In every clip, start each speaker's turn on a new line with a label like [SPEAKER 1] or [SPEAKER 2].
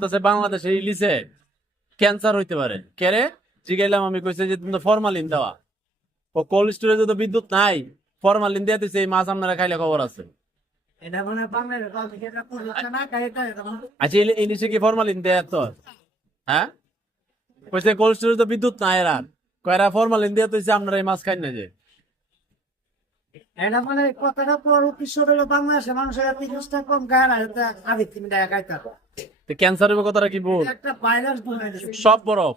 [SPEAKER 1] বলতেছে বাংলাদেশে ইলিশে ক্যান্সার হইতে পারে। কেরে জিগাইলাম আমি কইছে যে তুমি তো ফরমালিন দেওয়া ও কোল্ড স্টোরেজে তো বিদ্যুৎ নাই ফরমালিন দিয়ে দিছে এই মাছ আপনারা খাইলে খবর আছে।
[SPEAKER 2] মানে
[SPEAKER 1] আচ্ছা ইলি- ইলিশে কি ফরমালিন দেয় তো হ্যাঁ? কইছে কোল্ড স্টোরেজ তো বিদ্যুৎ নাই এরা কয়রা ফরমালিন দিয়ে তুইছে আপনারা এই মাছ খাই না যে।
[SPEAKER 2] এটা মানে কথাটা পর হলো বাংলাদেশে মানুষের কম গায়ে এটা আগে তুমি দেখা গাইতে
[SPEAKER 1] তো ক্যান্সারের কথাটা কি বল? সব বরফ।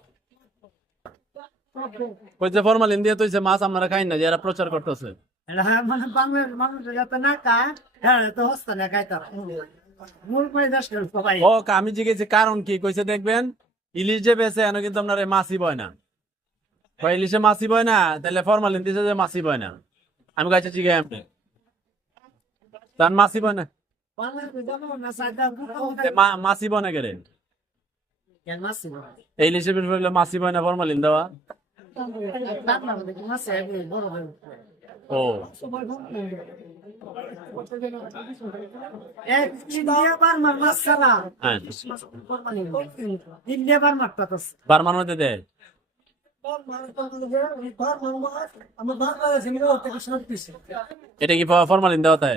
[SPEAKER 1] কইছে ফরমালিন দিয়ে তুইছে মাছ আপনারা খাই না যে এরা প্রচার করতেছে।
[SPEAKER 2] মানে হ্যাঁ তো হস্তা না গাইতে মূল করে দেশ সবাই।
[SPEAKER 1] ও আমি জিজ্ঞেছি কারণ কি? কইছে দেখবেন ইলিশ যে বেছে এনে কিন্তু আপনার মাছি বয় না। ইলিশে মাছি বয় না তাহলে ফরমালিন দিছে যে মাছি বয় না। আমি কাছে জিজ্ঞাসা তার মাছি বয় না। মাছি বয় না
[SPEAKER 2] মাসি
[SPEAKER 1] এই ইলিশে মাছি বয় না ফরমালিন দেওয়া। ও হ্যাঁ মধ্যে দেয়। এটা কি ফরমালিন দেওয়া তাই?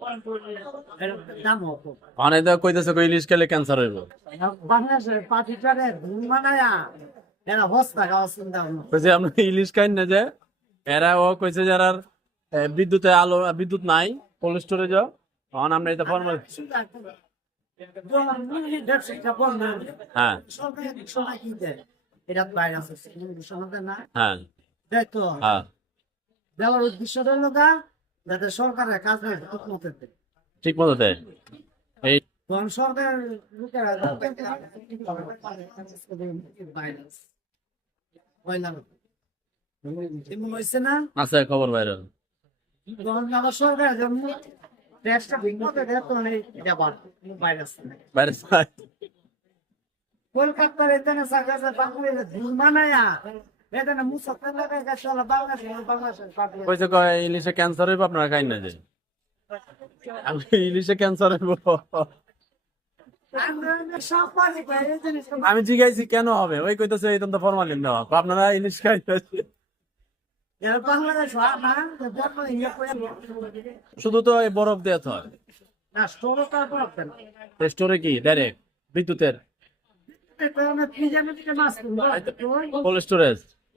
[SPEAKER 1] হ্যাঁ, অনেক কইতেছে কই ইলিশ খেলে ক্যান্সার হইব।
[SPEAKER 2] বাংলাদেশের পার্টিটারে ঘুম বানায়া এরা হস্তা খাওয়া চিন্তা
[SPEAKER 1] কইছে আপনি ইলিশ খাইন না যে এরা ও কইছে যারা বিদ্যুতে আলো বিদ্যুৎ নাই কোল্ড স্টোরেজ তখন আমরা এটা ফর্মাল হ্যাঁ।
[SPEAKER 2] এটা বাইরে আছে সমাধান না
[SPEAKER 1] হ্যাঁ।
[SPEAKER 2] দেখো
[SPEAKER 1] হ্যাঁ।
[SPEAKER 2] দেওয়ার উদ্দেশ্য রইল গা যাতে সরকারের কাজ হয় ঠিক মতো দেয়।
[SPEAKER 1] ঠিক মতো দেয় এই
[SPEAKER 2] তখন লোকেরা ভাইরাস এমন হয়েছে না?
[SPEAKER 1] আছে খবর বাইরে।
[SPEAKER 2] সরকার যেমন ট্যাক্সটা ঠিক দেয় তখন এটা বার ভাইরাস কলকাতার এখানে সাকাশে বাংলাদেশে ধুল মানায়া
[SPEAKER 1] কইছে কয় ইলিশে ক্যান্সার হইব আপনারা না যে। আমি ইলিশে ক্যান্সার হইব। আমি জিজ্ঞাসি কেন হবে? ওই কইতেছে এই তো ফরমালিন দেওয়া আপনারা ইলিশ খাই
[SPEAKER 2] ইয়ে
[SPEAKER 1] শুধু তো এই বরফ দেওয়া হয়। স্টোরে কি? ডাইরেক্ট বিদ্যুতের? Cold storage